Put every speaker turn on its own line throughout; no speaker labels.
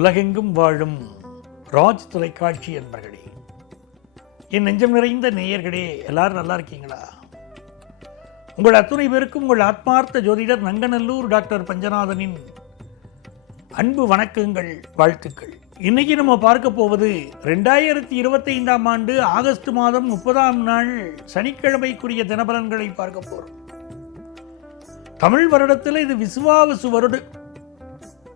உலகெங்கும் வாழும் ராஜ் தொலைக்காட்சி என்பர்களே என் நெஞ்சம் நிறைந்த நேயர்களே எல்லாரும் நல்லா இருக்கீங்களா? உங்கள் அத்துணை பேருக்கும் உங்கள் ஆத்மார்த்த ஜோதிடர் நங்கநல்லூர் டாக்டர் பஞ்சநாதனின் அன்பு வணக்கங்கள் வாழ்த்துக்கள். இன்னைக்கு நம்ம பார்க்க போவது ரெண்டாயிரத்தி இருபத்தைந்தாம் ஆண்டு ஆகஸ்ட் மாதம் முப்பதாம் நாள் சனிக்கிழமைக்குரிய தினபலன்களை பார்க்க போறோம். தமிழ் வருடத்தில் இது விசுவாவசு வருடம்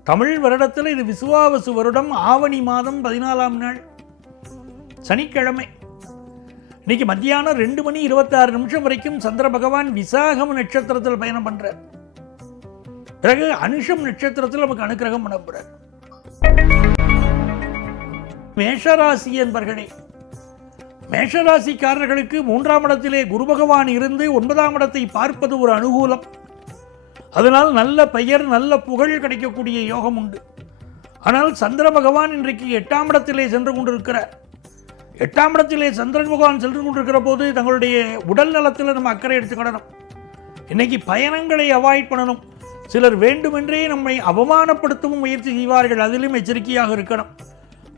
தமிழ் வருடத்தில் இது விசுவாவசு வருடம் ஆவணி மாதம் பதினாலாம் நாள் சனிக்கிழமை. இன்னைக்கு மத்தியானம் ரெண்டு மணி இருபத்தாறு நிமிஷம் வரைக்கும் சந்திர பகவான் விசாகம் நட்சத்திரத்தில் பயணம் பண்றார். பிறகு அனுஷம் நட்சத்திரத்தில் நமக்கு அனுக்கிரகம் பண்ணப்படுறார் மேஷராசி என்பர்களே மேஷராசிக்காரர்களுக்கு மூன்றாம் இடத்திலே குரு பகவான் இருந்து ஒன்பதாம் இடத்தை பார்ப்பது ஒரு அனுகூலம். அதனால் நல்ல பெயர் நல்ல புகழ் கிடைக்கக்கூடிய யோகம் உண்டு. ஆனால் சந்திர பகவான் இன்றைக்கு எட்டாம் இடத்திலே சென்று கொண்டிருக்கிறார். எட்டாம் இடத்திலே சந்திரன் பகவான் சென்று கொண்டிருக்கிற போது தங்களுடைய உடல் நலத்தில் நம்ம அக்கறை எடுத்துக்கிடணும் இன்னைக்கு பயணங்களை அவாய்ட் பண்ணணும். சிலர் வேண்டுமென்றே நம்மை அவமானப்படுத்தவும் முயற்சி செய்வார்கள். அதிலும் எச்சரிக்கையாக இருக்கணும்.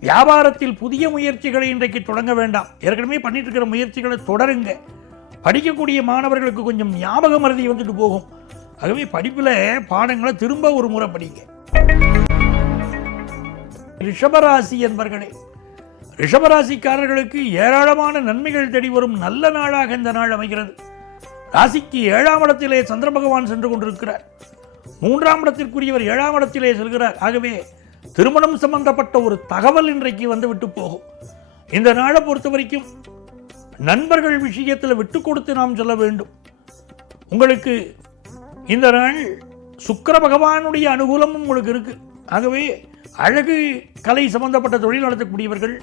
வியாபாரத்தில் புதிய முயற்சிகளை இன்றைக்கு தொடங்க வேண்டாம். ஏற்கனவே பண்ணிட்டு இருக்கிற முயற்சிகளை தொடருங்க. படிக்கக்கூடிய மாணவர்களுக்கு கொஞ்சம் ஞாபக மருதி வந்துட்டு போகும். ஆகவே படிப்பில் பாடங்களை திரும்ப ஒரு முறை படிங்க. ரிஷபராசி என்பர்களே ரிஷபராசிக்காரர்களுக்கு ஏராளமான நன்மைகள் தேடி வரும் நல்ல நாளாக இந்த நாள் அமைகிறது. ராசிக்கு ஏழாம் இடத்திலே சந்திர பகவான் சென்று கொண்டிருக்கிறார். மூன்றாம் இடத்திற்குரியவர் ஏழாம் இடத்திலே செல்கிறார். ஆகவே திருமணம் சம்பந்தப்பட்ட ஒரு தகவல் இன்றைக்கு வந்து விட்டு போகும். இந்த நாளை பொறுத்த வரைக்கும் நண்பர்கள் விஷயத்தில் விட்டு கொடுத்து நாம் சொல்ல வேண்டும். உங்களுக்கு இந்த நாள் சுக்கர பகவானுடைய அனுகூலமும் உங்களுக்கு இருக்குது ஆகவே அழகு கலை சம்பந்தப்பட்ட தொழில் நடத்தக்கூடியவர்கள்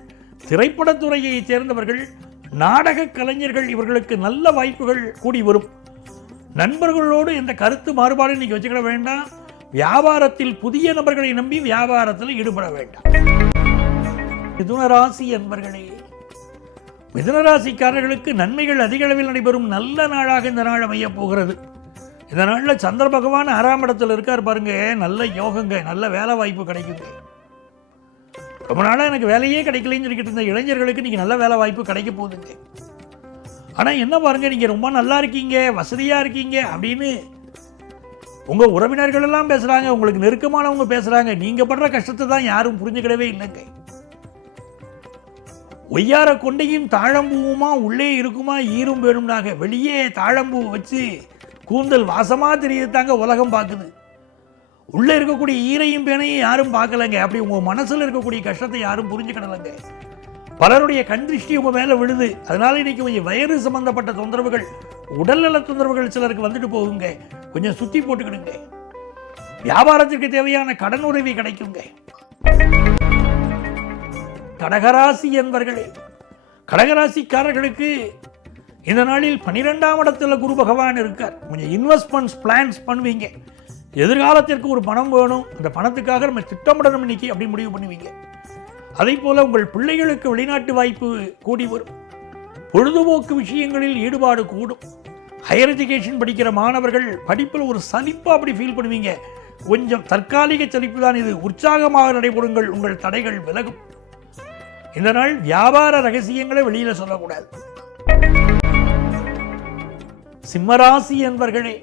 திரைப்படத்துறையை சேர்ந்தவர்கள் நாடக கலைஞர்கள் இவர்களுக்கு நல்ல வாய்ப்புகள் கூடி வரும். நண்பர்களோடு இந்த கருத்து மாறுபாடு இன்றைக்கி வச்சுக்கிட வேண்டாம். வியாபாரத்தில் புதிய நபர்களை நம்பி வியாபாரத்தில் ஈடுபட வேண்டாம். மிதுனராசி என்பர்களே மிதுனராசிக்காரர்களுக்கு நன்மைகள் அதிக அளவில் நடைபெறும் நல்ல நாளாக இந்த நாள் அமையப் போகிறது. இந்த நாளில் சந்திர பகவான் ஆறாம் இடத்துல இருக்கார் பாருங்க. நல்ல யோகங்க நல்ல வேலை வாய்ப்பு கிடைக்குது. ரொம்ப நாளாக எனக்கு வேலையே கிடைக்கலன்னு சொல்லிக்கிட்டு இருந்த இளைஞர்களுக்கு நீங்கள் நல்ல வேலை வாய்ப்பு கிடைக்க போகுதுங்க. ஆனால் என்ன பாருங்க நீங்கள் ரொம்ப நல்லா இருக்கீங்க வசதியாக இருக்கீங்க அப்படின்னு உங்கள் உறவினர்கள் எல்லாம் பேசுகிறாங்க உங்களுக்கு நெருக்கமானவங்க பேசுகிறாங்க நீங்கள் படுற கஷ்டத்தை தான் யாரும் புரிஞ்சுக்கிடவே இல்லைங்க. ஒய்யார கொண்டையும் தாழம்பூவுமா உள்ளே இருக்குமா ஈரும் வேணும்னாங்க. வெளியே தாழம்பூ வச்சு கூந்தல் வாசமாக தெரியுது தாங்க உலகம் பார்க்குது. உள்ளே இருக்கக்கூடிய ஈரையும் பேனையும் யாரும் பார்க்கலங்க. அப்படி உங்கள் மனசில் இருக்கக்கூடிய கஷ்டத்தை யாரும் புரிஞ்சுக்கிடலைங்க. பலருடைய கண் திருஷ்டி உங்கள் மேலே விழுது. அதனால இன்னைக்கு கொஞ்சம் வயிறு சம்பந்தப்பட்ட தொந்தரவுகள் உடல்நல தொந்தரவுகள் சிலருக்கு வந்துட்டு போகுங்க. கொஞ்சம் சுத்தி போட்டுக்கிடுங்க. வியாபாரத்திற்கு தேவையான கடன் உதவி கிடைக்குங்க. கடகராசி என்பர்களே கடகராசிக்காரர்களுக்கு இந்த நாளில் பன்னிரெண்டாம் இடத்துல குரு பகவான் இருக்கார். கொஞ்சம் இன்வெஸ்ட்மெண்ட்ஸ் பிளான்ஸ் பண்ணுவீங்க. எதிர்காலத்திற்கு ஒரு பணம் வேணும். அந்த பணத்துக்காக நம்ம திட்டமிடணும் இன்னைக்கு அப்படி முடிவு பண்ணுவீங்க. அதே போல் உங்கள் பிள்ளைகளுக்கு வெளிநாட்டு வாய்ப்பு கூடி வரும். பொழுதுபோக்கு விஷயங்களில் ஈடுபாடு கூடும். ஹையர் எஜுகேஷன் படிக்கிற மாணவர்கள் படிப்பில் ஒரு சலிப்பு அப்படி ஃபீல் பண்ணுவீங்க. கொஞ்சம் தற்காலிக சலிப்பு தான் இது. உற்சாகமாக நடைபெறுங்கள். உங்கள் தடைகள் விலகும். இந்த நாள் வியாபார ரகசியங்களை வெளியில் சொல்லக்கூடாது. சிம்மராசி என்பர்களே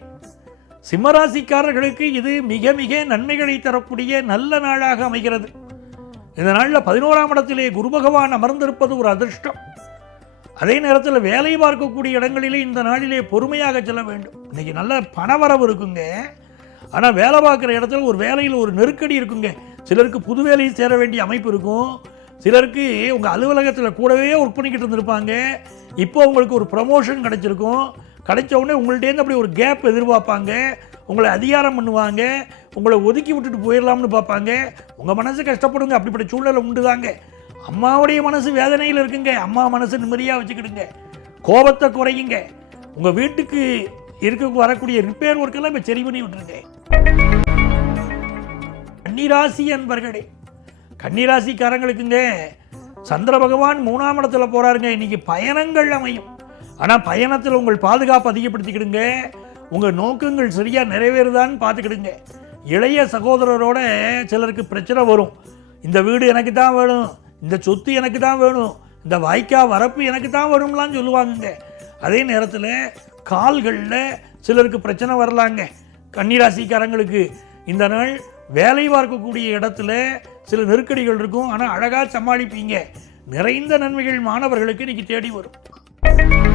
சிம்மராசிக்காரர்களுக்கு இது மிக மிக நன்மைகளை தரக்கூடிய நல்ல நாளாக அமைகிறது. இந்த நாளில் பதினோராம் இடத்திலே குரு பகவான் அமர்ந்திருப்பது ஒரு அதிர்ஷ்டம். அதே நேரத்தில் வேலை பார்க்கக்கூடிய இடங்களிலே இந்த நாளிலே பொறுமையாக செல்ல வேண்டும். இன்றைக்கி நல்ல பணவரவு இருக்குங்க. ஆனால் வேலை பார்க்குற இடத்துல ஒரு வேலையில் ஒரு நெருக்கடி இருக்குங்க. சிலருக்கு புது வேலையில் சேர வேண்டிய அமைப்பு இருக்கும். சிலருக்கு உங்கள் அலுவலகத்தில் கூடவே ஒர்க் பண்ணிக்கிட்டு இருந்திருப்பாங்க. இப்போ உங்களுக்கு ஒரு ப்ரமோஷன் கிடைச்சிருக்கும். கிடைச்ச உடனே உங்கள்கிட்டேருந்து அப்படி ஒரு கேப் எதிர்பார்ப்பாங்க. உங்களை அதிகாரம் பண்ணுவாங்க. உங்களை ஒதுக்கி விட்டுட்டு போயிடலாம்னு பார்ப்பாங்க. உங்கள் மனசு கஷ்டப்படுங்க. அப்படிப்பட்ட சூழ்நிலை உண்டுதாங்க. அம்மாவுடைய மனசு வேதனையில் இருக்குங்க. அம்மா மனசு நிம்மதியாக வச்சுக்கிடுங்க. கோபத்தை குறையுங்க. உங்கள் வீட்டுக்கு இருக்க வரக்கூடிய ரிப்பேர் ஒர்க்கெல்லாம் இப்போ சரி பண்ணி விட்டுருங்க. கன்னிராசி அன்பர்களே கன்னிராசிக்காரங்களுக்குங்க சந்திர பகவான் மூணாம் இடத்துல போகிறாருங்க இன்னைக்கு பயணங்கள் அமையும். ஆனால் பயணத்தில் உங்கள் பாதுகாப்பு அதிகப்படுத்திக்கிடுங்க. உங்கள் நோக்கங்கள் சரியாக நிறைவேறுதான்னு பார்த்துக்கிடுங்க. இளைய சகோதரரோட சிலருக்கு பிரச்சனை வரும். இந்த வீடு எனக்கு தான் வேணும். இந்த சொத்து எனக்கு தான் வேணும். இந்த வாய்க்கா வரப்பு எனக்கு தான் வரும்லான்னு சொல்லுவாங்கங்க. அதே நேரத்தில் கால்களில் சிலருக்கு பிரச்சனை வரலாங்க. கன்னிராசிக்காரங்களுக்கு இந்த நாள் வேலை பார்க்கக்கூடிய இடத்துல சில நெருக்கடிகள் இருக்கும். ஆனால் அழகாக சமாளிப்பீங்க. நிறைந்த நன்மைகள் மாணவர்களுக்கு இன்னைக்கு தேடி வரும்.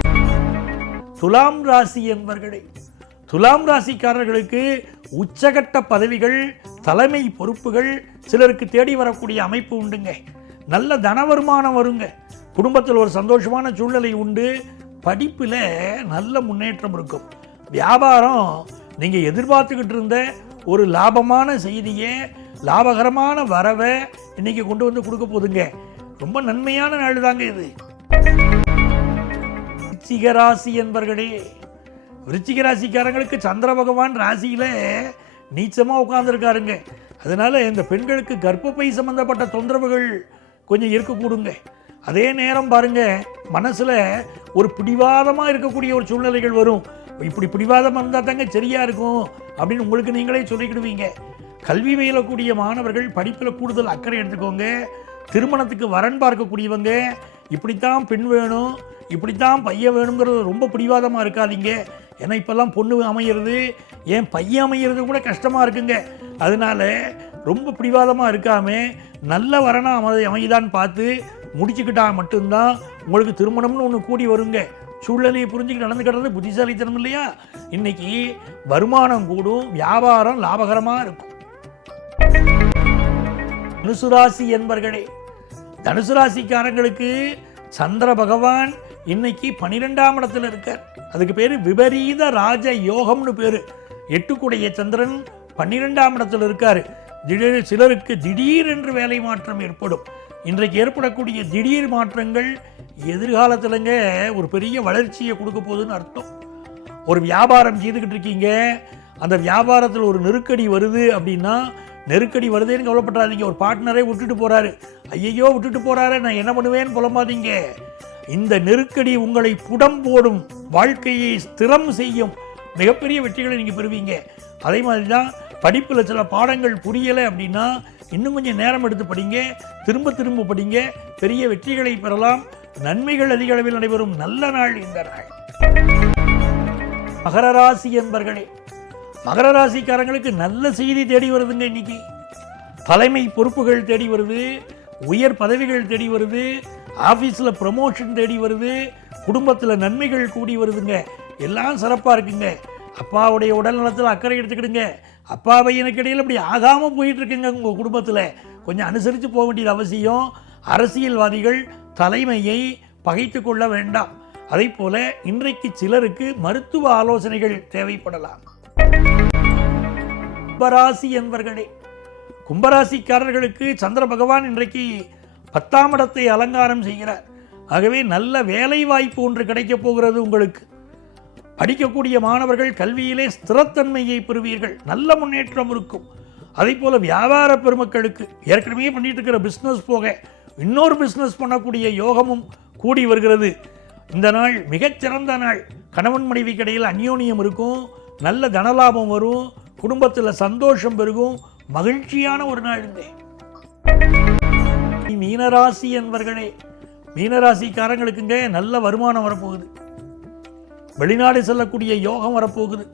துலாம் ராசி என்பவர்களை துலாம் ராசிக்காரர்களுக்கு உச்சகட்ட பதவிகள் தலைமை பொறுப்புகள் சிலருக்கு தேடி வரக்கூடிய அமைப்பு உண்டுங்க. நல்ல தன வருமானம் வருங்க. குடும்பத்தில் ஒரு சந்தோஷமான சூழ்நிலை உண்டு. படிப்பில் நல்ல முன்னேற்றம் இருக்கும். வியாபாரம் நீங்கள் எதிர்பார்த்துக்கிட்டு இருந்த ஒரு லாபமான செய்தியை லாபகரமான வரவை இன்னைக்கு கொண்டு வந்து கொடுக்க போதுங்க. ரொம்ப நன்மையான நாள் தாங்க இது. விருச்சிகராசி என்பர்களே. விருச்சிக ராசிக்காரங்களுக்கு சந்திர பகவான் ராசியில் நீச்சமாக உட்காந்துருக்காருங்க அதனால் இந்த பெண்களுக்கு கர்ப்பப்பை சம்மந்தப்பட்ட தொந்தரவுகள் கொஞ்சம் இருக்கக்கூடுங்க. அதே நேரம் பாருங்க மனசில் ஒரு பிடிவாதமாக இருக்கக்கூடிய ஒரு சூழ்நிலைகள் வரும். இப்படி பிடிவாதம் இருந்தால் தாங்க சரியாக இருக்கும் அப்படின்னு உங்களுக்கு நீங்களே சொல்லிக்கிடுவீங்க. கல்வி பயிலக்கூடிய மாணவர்கள் படிப்பில் கூடுதல் அக்கறை எடுத்துக்கோங்க. திருமணத்துக்கு வரன் பார்க்கக்கூடியவங்க இப்படித்தான் பெண் வேணும். இப்படித்தான் பையன் வேணுங்கிறது ரொம்ப பிடிவாதமாக இருக்காதீங்க. ஏன்னா இப்போல்லாம் பொண்ணு அமையிறது ஏன் பையன் அமையிறது கூட கஷ்டமாக இருக்குங்க. அதனால ரொம்ப பிடிவாதமாக இருக்காம நல்ல வரணா அமை அமைதான்னு பார்த்து முடிச்சுக்கிட்டா மட்டும்தான் உங்களுக்கு திருமணம்னு ஒன்று கூடி வருங்க. சூழ்நிலையை புரிஞ்சுக்கிட்டு நடந்துக்கிறது புத்திசாலித்தனம் இல்லையா? இன்னைக்கு வருமானம் கூடும் வியாபாரம் லாபகரமாக இருக்கும். தனுசு ராசி என்பர்களே தனுசு ராசிக்காரங்களுக்கு சந்திர பகவான் இன்னைக்கு பனிரெண்டாம் இடத்துல இருக்கார். அதுக்கு பேர் விபரீத ராஜ யோகம்னு பேர். எட்டுக்குடைய சந்திரன் பன்னிரெண்டாம் இடத்துல இருக்கார். திடீர் சிலருக்கு திடீர் என்று வேலை மாற்றம் ஏற்படும். இன்றைக்கு ஏற்படக்கூடிய திடீர் மாற்றங்கள் எதிர்காலத்திலங்க ஒரு பெரிய வளர்ச்சியை கொடுக்க போகுதுன்னு அர்த்தம். ஒரு வியாபாரம் செய்துக்கிட்டு இருக்கீங்க. அந்த வியாபாரத்தில் ஒரு நெருக்கடி வருது அப்படின்னா நெருக்கடி வருதுன்னு கவலைப்படாதீங்க. ஒரு பார்ட்னரே விட்டுட்டு போகிறாரு ஐயையோ விட்டுட்டு போகிறாரு நான் என்ன பண்ணுவேன்னு புலம்பாதீங்க. இந்த நெருக்கடி உங்களை புடம் போடும் வாழ்க்கையை ஸ்திரம் செய்யும். மிகப்பெரிய வெற்றிகளை நீங்கள் பெறுவீங்க. அதே மாதிரி தான் படிப்பில் சில பாடங்கள் புரியலை அப்படின்னா இன்னும் கொஞ்சம் நேரம் எடுத்து படிங்க. திரும்ப திரும்ப படிங்க. பெரிய வெற்றிகளை பெறலாம். நன்மைகள் அதிக அளவில் நடைபெறும். நல்ல நாள் இந்த நாள். மகர ராசி என்பர்களே மகர ராசிக்காரங்களுக்கு நல்ல செய்தி தேடி வருதுங்க இன்னைக்கு. தலைமை பொறுப்புகள் தேடி வருது. உயர் பதவிகள் தேடி வருது. ஆஃபீஸில் ப்ரமோஷன் தேடி வருது குடும்பத்தில் நன்மைகள் கூடி வருதுங்க. எல்லாம் சிறப்பாக இருக்குங்க. அப்பாவுடைய உடல் நலத்தில் அக்கறை எடுத்துக்கிடுங்க. அப்பாவை எனக்கு இடையில் இப்படி ஆகாமல் போயிட்டுருக்குங்க உங்கள் குடும்பத்தில். கொஞ்சம் அனுசரித்து போக வேண்டியது அவசியம். அரசியல்வாதிகள் தலைமையை பகைத்து கொள்ள வேண்டாம். அதே போல இன்றைக்கு சிலருக்கு மருத்துவ ஆலோசனைகள் தேவைப்படலாம். கும்பராசி என்பர்களே கும்பராசிக்காரர்களுக்கு சந்திர பகவான் இன்றைக்கு பத்தாம் இடத்தை அலங்காரம் செய்கிறார். ஆகவே நல்ல வேலை வாய்ப்பு ஒன்று கிடைக்கப் போகிறது உங்களுக்கு. படிக்கக்கூடிய மாணவர்கள் கல்வியிலே ஸ்திரத்தன்மையை பெறுவீர்கள். நல்ல முன்னேற்றம் இருக்கும். அதே போல் வியாபார பெருமக்களுக்கு ஏற்கனவே பண்ணிட்டு இருக்கிற பிஸ்னஸ் போக இன்னொரு பிஸ்னஸ் பண்ணக்கூடிய யோகமும் கூடி வருகிறது. இந்த நாள் மிகச்சிறந்த நாள். கணவன் மனைவிக்கு இடையில் அந்யோன்யம் இருக்கும். நல்ல தனலாபம் வரும். குடும்பத்தில் சந்தோஷம் பெருகும். மகிழ்ச்சியான ஒரு நாளுங்க மீனராசி என்பர்களே மீனராசிக்காரங்களுக்குங்க நல்ல வருமானம் வரப்போகுது. வெளிநாடு செல்லக்கூடிய யோகம் வரப்போகுது.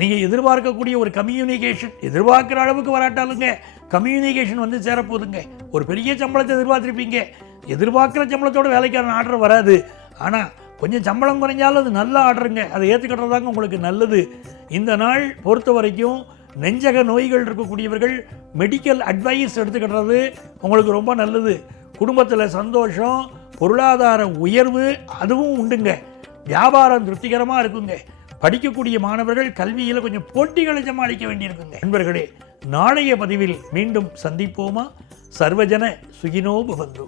நீங்கள் எதிர்பார்க்கக்கூடிய ஒரு கம்யூனிகேஷன் எதிர்பார்க்குற அளவுக்கு வராட்டாலுங்க கம்யூனிகேஷன் வந்து சேரப்போகுதுங்க. ஒரு பெரிய சம்பளத்தை எதிர்பார்த்துருப்பீங்க. எதிர்பார்க்குற சம்பளத்தோட வேலைக்கான ஆர்டர் வராது. ஆனால் கொஞ்சம் சம்பளம் குறைஞ்சாலும் அது நல்ல ஆர்டருங்க அதை ஏற்றுக்கிட்டதாங்க உங்களுக்கு நல்லது. இந்த நாள் பொறுத்த வரைக்கும் நெஞ்சக நோய்கள் இருக்கக்கூடியவர்கள் மெடிக்கல் அட்வைஸ் எடுத்துக்கிட்டது உங்களுக்கு ரொம்ப நல்லது. குடும்பத்தில் சந்தோஷம் பொருளாதார உயர்வு அதுவும் உண்டுங்க. வியாபாரம் திருப்திகரமாக இருக்குங்க. படிக்கக்கூடிய மாணவர்கள் கல்வியில் கொஞ்சம் போட்டிகளை சமாளிக்க வேண்டியிருக்குங்க. நண்பர்களே நாளைய பதிவில் மீண்டும் சந்திப்போமா? சர்வஜன சுகினோ பவந்து